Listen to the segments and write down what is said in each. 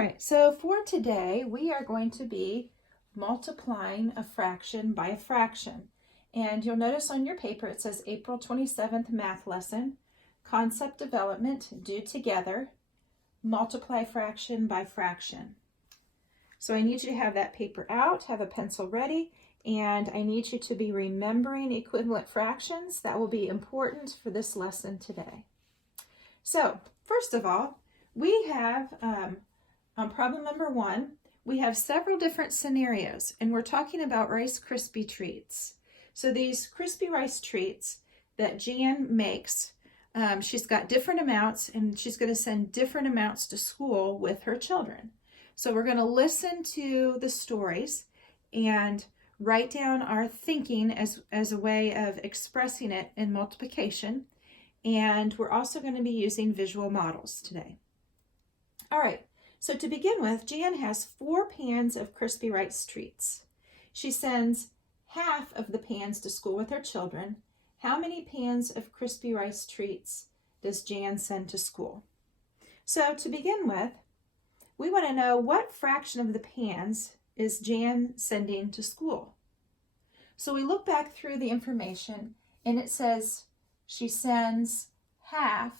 right, so for today, we are going to be multiplying a fraction by a fraction. And you'll notice on your paper it says April 27th math lesson, concept development, do together, multiply fraction by fraction. So I need you to have that paper out, have a pencil ready, and I need you to be remembering equivalent fractions. That will be important for this lesson today. So first of all, we have on problem number 1, we have several different scenarios, and we're talking about Rice Krispie treats. So these crispy rice treats that Jan makes, she's got different amounts, and she's going to send different amounts to school with her children. So we're going to listen to the stories and write down our thinking as a way of expressing it in multiplication. And we're also going to be using visual models today. All right, so to begin with, Jan has 4 pans of crispy rice treats. She sends half of the pans to school with her children. How many pans of crispy rice treats does Jan send to school? So to begin with, we want to know what fraction of the pans is Jan sending to school. So we look back through the information, and it says she sends half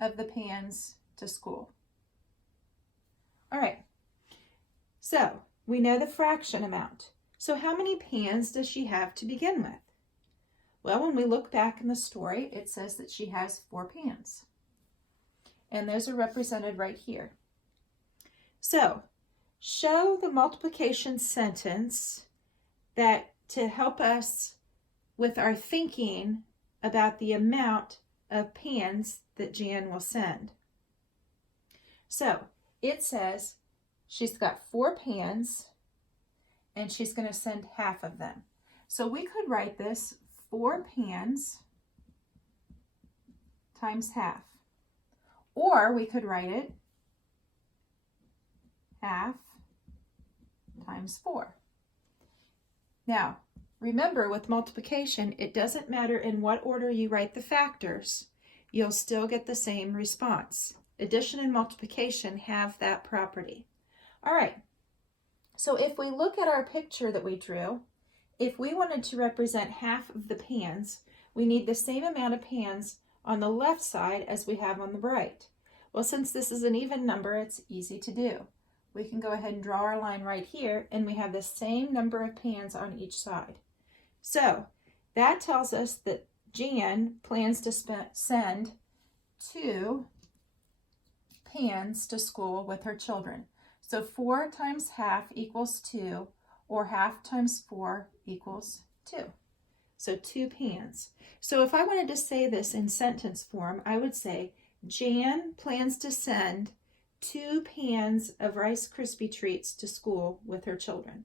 of the pans to school. All right, so we know the fraction amount. So how many pans does she have to begin with? Well, when we look back in the story, it says that she has 4 pans. And those are represented right here. So show the multiplication sentence that to help us with our thinking about the amount of pans that Jan will send. So it says she's got 4 pans and she's going to send half of them. So we could write this 4 pans times half. Or we could write it half times 4. Now, remember with multiplication, it doesn't matter in what order you write the factors, you'll still get the same response. Addition and multiplication have that property. All right, so if we look at our picture that we drew, if we wanted to represent half of the pans, we need the same amount of pans on the left side as we have on the right. Well, since this is an even number, it's easy to do. We can go ahead and draw our line right here, and we have the same number of pans on each side. So that tells us that Jan plans to send 2 pans to school with her children. So 4 times half equals 2, or half times 4 equals 2. So 2 pans. So if I wanted to say this in sentence form, I would say Jan plans to send 2 pans of Rice Krispie treats to school with her children.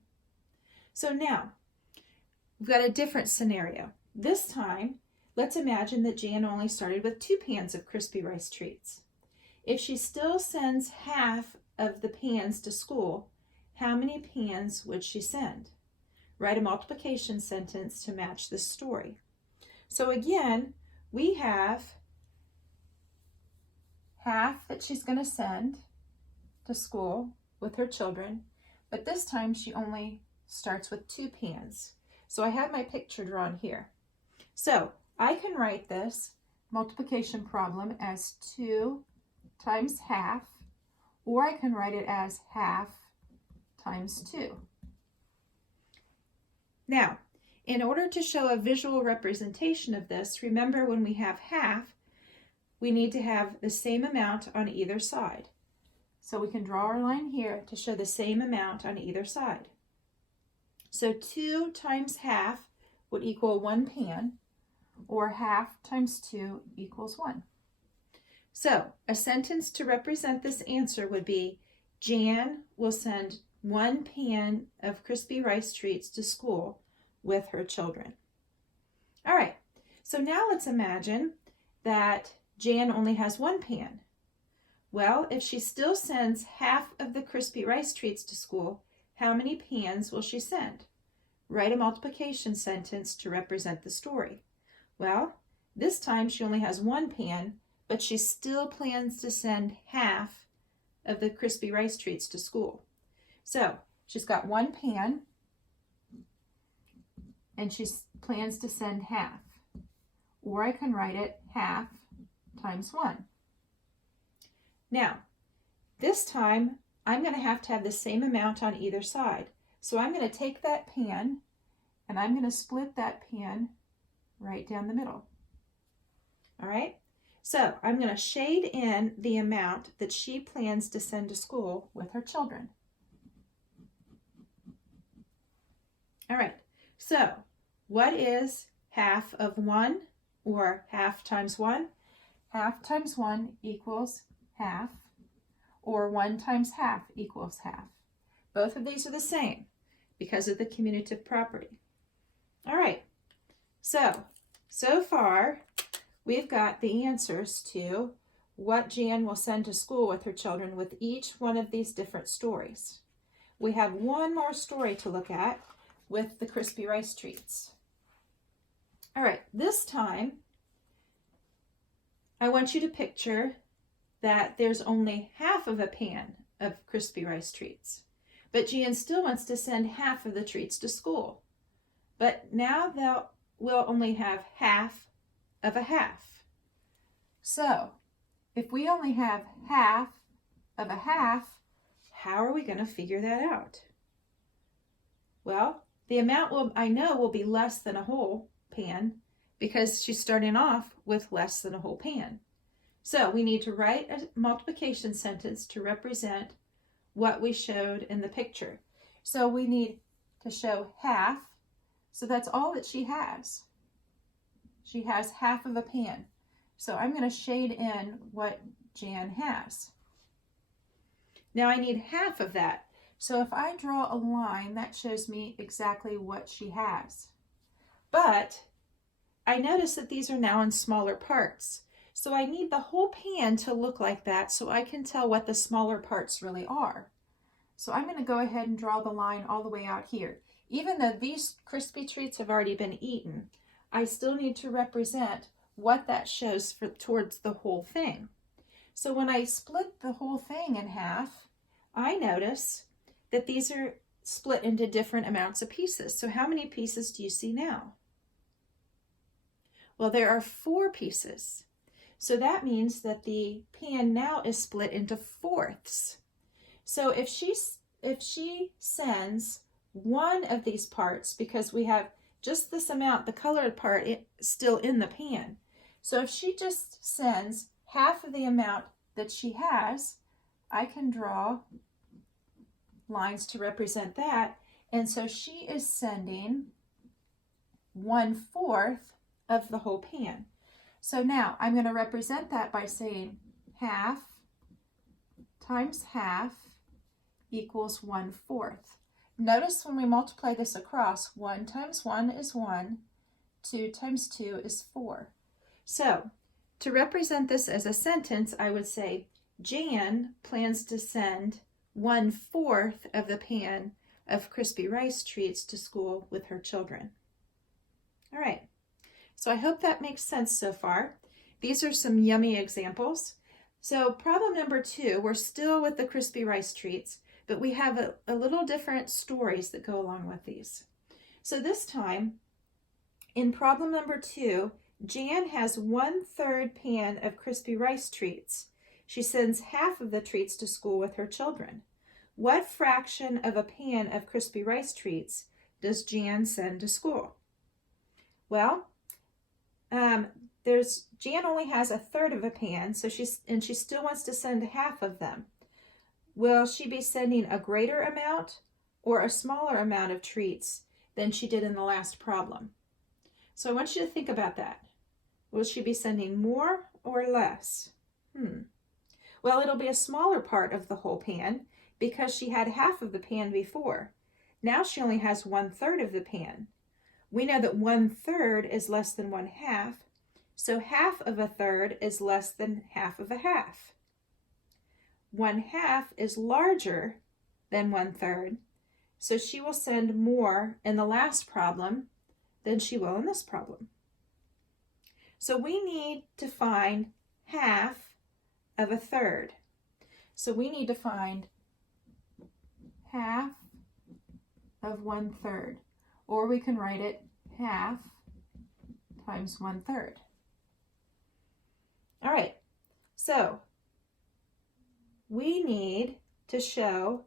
So now, we've got a different scenario. This time, let's imagine that Jan only started with 2 pans of crispy rice treats. If she still sends half of the pans to school, how many pans would she send? Write a multiplication sentence to match this story. So again, we have half that she's going to send to school with her children, but this time she only starts with 2 pans. So I have my picture drawn here. So I can write this multiplication problem as 2 times half, or I can write it as half times 2. Now, in order to show a visual representation of this, remember when we have half, we need to have the same amount on either side. So we can draw our line here to show the same amount on either side. So 2 times half would equal 1 pan, or half times 2 equals 1. So a sentence to represent this answer would be, Jan will send 1 pan of crispy rice treats to school with her children. All right, so now let's imagine that Jan only has 1 pan. Well, if she still sends half of the crispy rice treats to school, how many pans will she send? Write a multiplication sentence to represent the story. Well, this time she only has 1 pan, but she still plans to send half of the Crispy Rice Treats to school. So she's got 1 pan, and she plans to send half. Or I can write it half times 1. Now, this time I'm going to have the same amount on either side. So I'm going to take that pan and I'm going to split that pan right down the middle. All right? So I'm going to shade in the amount that she plans to send to school with her children. All right, so what is half of 1, or half times 1? Half times 1 equals half, or 1 times half equals half. Both of these are the same because of the commutative property. All right, so far we've got the answers to what Jan will send to school with her children with each one of these different stories. We have one more story to look at with the Crispy Rice Treats. All right, this time I want you to picture that there's only half of a pan of Crispy Rice Treats, but Jan still wants to send half of the treats to school. But now we'll only have half of a half. So if we only have half of a half, how are we going to figure that out? Well, the amount I know will be less than a whole pan because she's starting off with less than a whole pan. So we need to write a multiplication sentence to represent what we showed in the picture. So we need to show half. So that's all that she has. She has half of a pan. So I'm going to shade in what Jan has. Now I need half of that. So if I draw a line, that shows me exactly what she has. But I notice that these are now in smaller parts. So I need the whole pan to look like that so I can tell what the smaller parts really are. So I'm going to go ahead and draw the line all the way out here. Even though these crispy treats have already been eaten, I still need to represent what that shows towards the whole thing. So when I split the whole thing in half, I notice that these are split into different amounts of pieces. So how many pieces do you see now? Well, there are 4 pieces. So that means that the pan now is split into fourths. So if she sends one of these parts, because we have just this amount, the colored part still in the pan. So if she just sends half of the amount that she has, I can draw lines to represent that. And so she is sending 1/4 of the whole pan. So now I'm going to represent that by saying half times half equals 1/4. Notice when we multiply this across, 1 times 1 is 1, 2 times 2 is 4. So to represent this as a sentence, I would say Jan plans to send 1/4 of the pan of Crispy Rice Treats to school with her children. All right, so I hope that makes sense so far. These are some yummy examples. So problem number 2, we're still with the Crispy Rice Treats, but we have a little different stories that go along with these. So this time, in problem number 2, Jan has 1/3 pan of Crispy Rice Treats. She sends half of the treats to school with her children. What fraction of a pan of Crispy Rice Treats does Jan send to school? Well, Jan only has 1/3 of a pan, so she still wants to send half of them. Will she be sending a greater amount or a smaller amount of treats than she did in the last problem? So I want you to think about that. Will she be sending more or less? Well, it'll be a smaller part of the whole pan because she had half of the pan before. Now she only has 1/3 of the pan. We know that 1/3 is less than 1/2, so half of a third is less than half of a half. 1/2 is larger than 1/3, so she will send more in the last problem than she will in this problem. So we need to find half of a third. So we need to find half of 1/3, or we can write it half times 1/3. All right, so we need to show,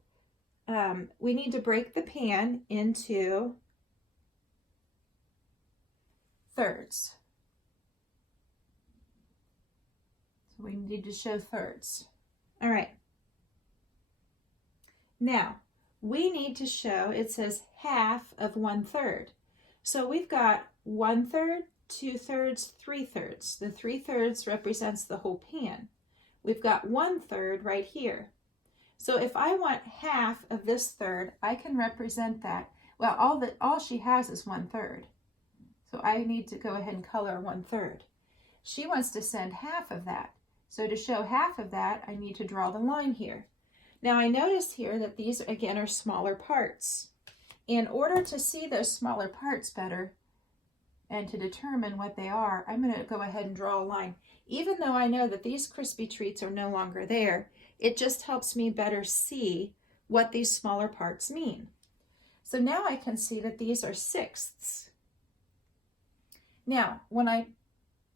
we need to break the pan into thirds. So we need to show thirds. All right. Now, we need to show, it says half of 1/3. So we've got 1/3, 2/3, 3/3. The 3/3 represents the whole pan. We've got 1/3 right here. So if I want half of this third, I can represent that. Well, all she has is 1/3. So I need to go ahead and color 1/3. She wants to send half of that. So to show half of that, I need to draw the line here. Now I notice here that these again are smaller parts. In order to see those smaller parts better and to determine what they are, I'm going to go ahead and draw a line. Even though I know that these crispy treats are no longer there, it just helps me better see what these smaller parts mean. So now I can see that these are sixths. Now, when I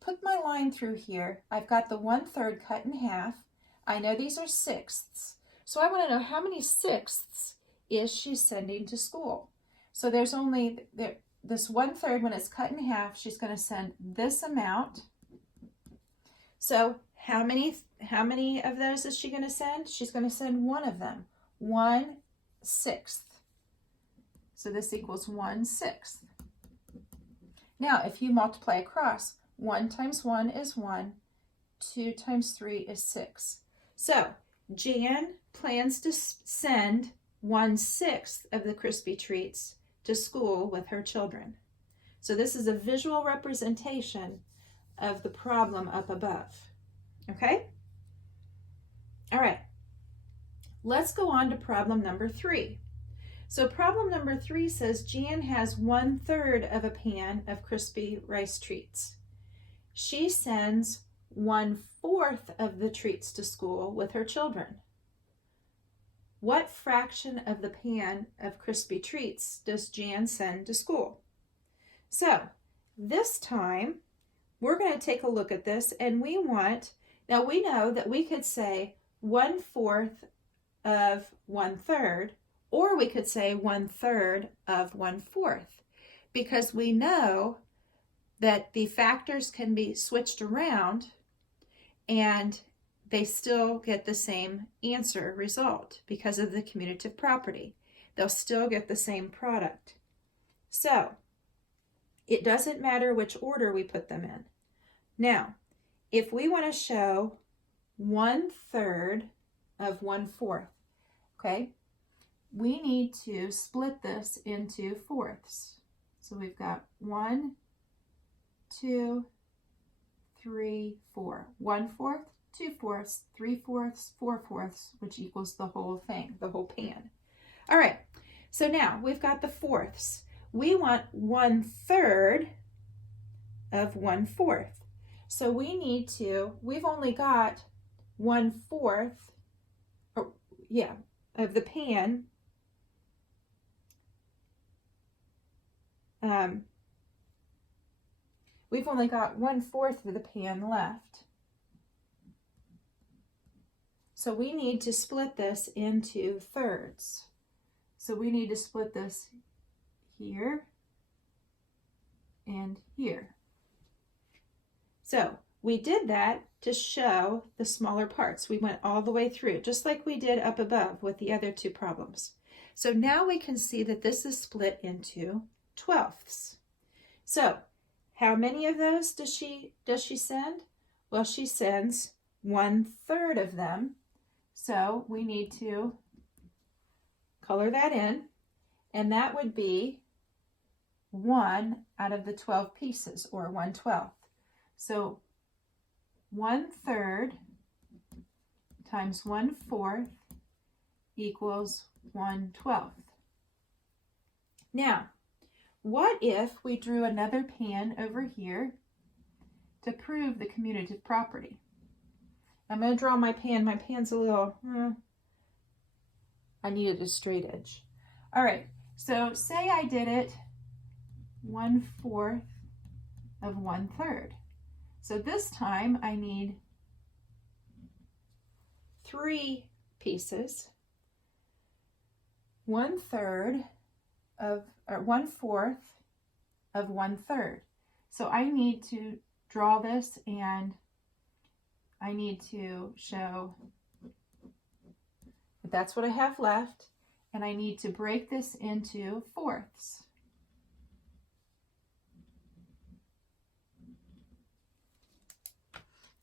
put my line through here, I've got the 1/3 cut in half. I know these are sixths. So I want to know how many sixths is she sending to school. So there's only this 1/3, when it's cut in half, she's going to send this amount. So how many of those is she going to send? She's going to send one of them, 1/6. So this equals 1/6. Now, if you multiply across, 1 times 1 is 1, 2 times 3 is 6. So Jan plans to send 1/6 of the crispy treats to school with her children. So this is a visual representation of the problem up above. Okay? All right. Let's go on to problem number 3. So problem number 3 says Jan has 1/3 of a pan of crispy rice treats. She sends 1/4 of the treats to school with her children. What fraction of the pan of crispy treats does Jan send to school? So this time we're going to take a look at this, and we know that we could say 1/4 of 1/3, or we could say 1/3 of 1/4, because we know that the factors can be switched around and they still get the same answer result because of the commutative property. They'll still get the same product. So it doesn't matter which order we put them in. Now, if we want to show 1/3 of 1/4, okay, we need to split this into fourths. So we've got 1, 2, 3, 4. 1/4, 2/4, 3/4, 4/4, which equals the whole thing, the whole pan. All right, so now we've got the fourths. We want 1/3 of 1/4. So we've only got 1/4, of the pan. We've only got 1/4 of the pan left. So we need to split this into thirds. So we need to split this here and here. So we did that to show the smaller parts. We went all the way through, just like we did up above with the other two problems. So now we can see that this is split into 12ths. So how many of those does she send? Well, she sends 1/3 of them. So we need to color that in, and that would be 1 out of the 12 pieces, or 1/12. So 1/3 times 1/4 equals 1/12. Now, what if we drew another pan over here to prove the commutative property? I'm going to draw my pan. My pan's a little, I needed a straight edge. All right, so say I did it 1/4 of 1/3. So this time I need 3 pieces, 1/4 of 1/3. So I need to draw this, and I need to show that that's what I have left, and I need to break this into fourths.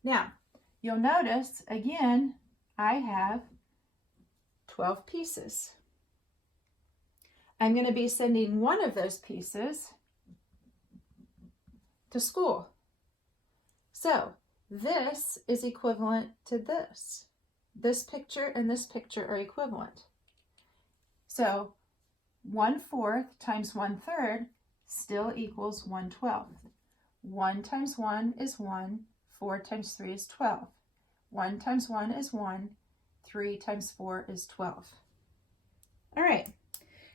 Now, you'll notice, again, I have 12 pieces. I'm going to be sending one of those pieces to school. So, this is equivalent to this. This picture and this picture are equivalent. So, 1/4 times 1/3 still equals 1/12. 1 times 1 is 1. 4 times 3 is 12. 1 times 1 is 1. 3 times 4 is 12. All right,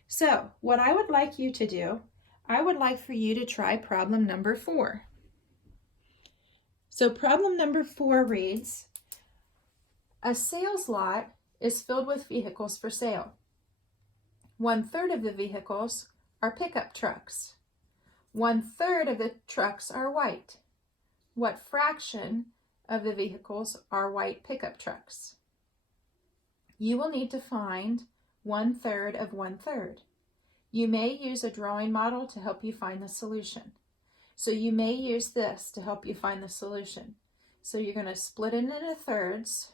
so what I would like you to do, I would like for you to try problem number 4. So problem number 4 reads, a sales lot is filled with vehicles for sale. 1/3 of the vehicles are pickup trucks. 1/3 of the trucks are white. What fraction of the vehicles are white pickup trucks? You will need to find 1/3 of 1/3. You may use a drawing model to help you find the solution. So you may use this to help you find the solution. So you're going to split it into thirds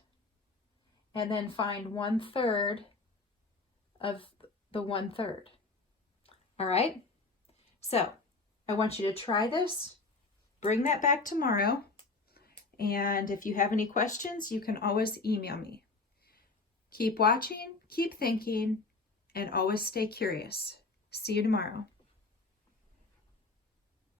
and then find 1/3 of the 1/3. All right? So I want you to try this. Bring that back tomorrow. And if you have any questions, you can always email me. Keep watching, keep thinking, and always stay curious. See you tomorrow.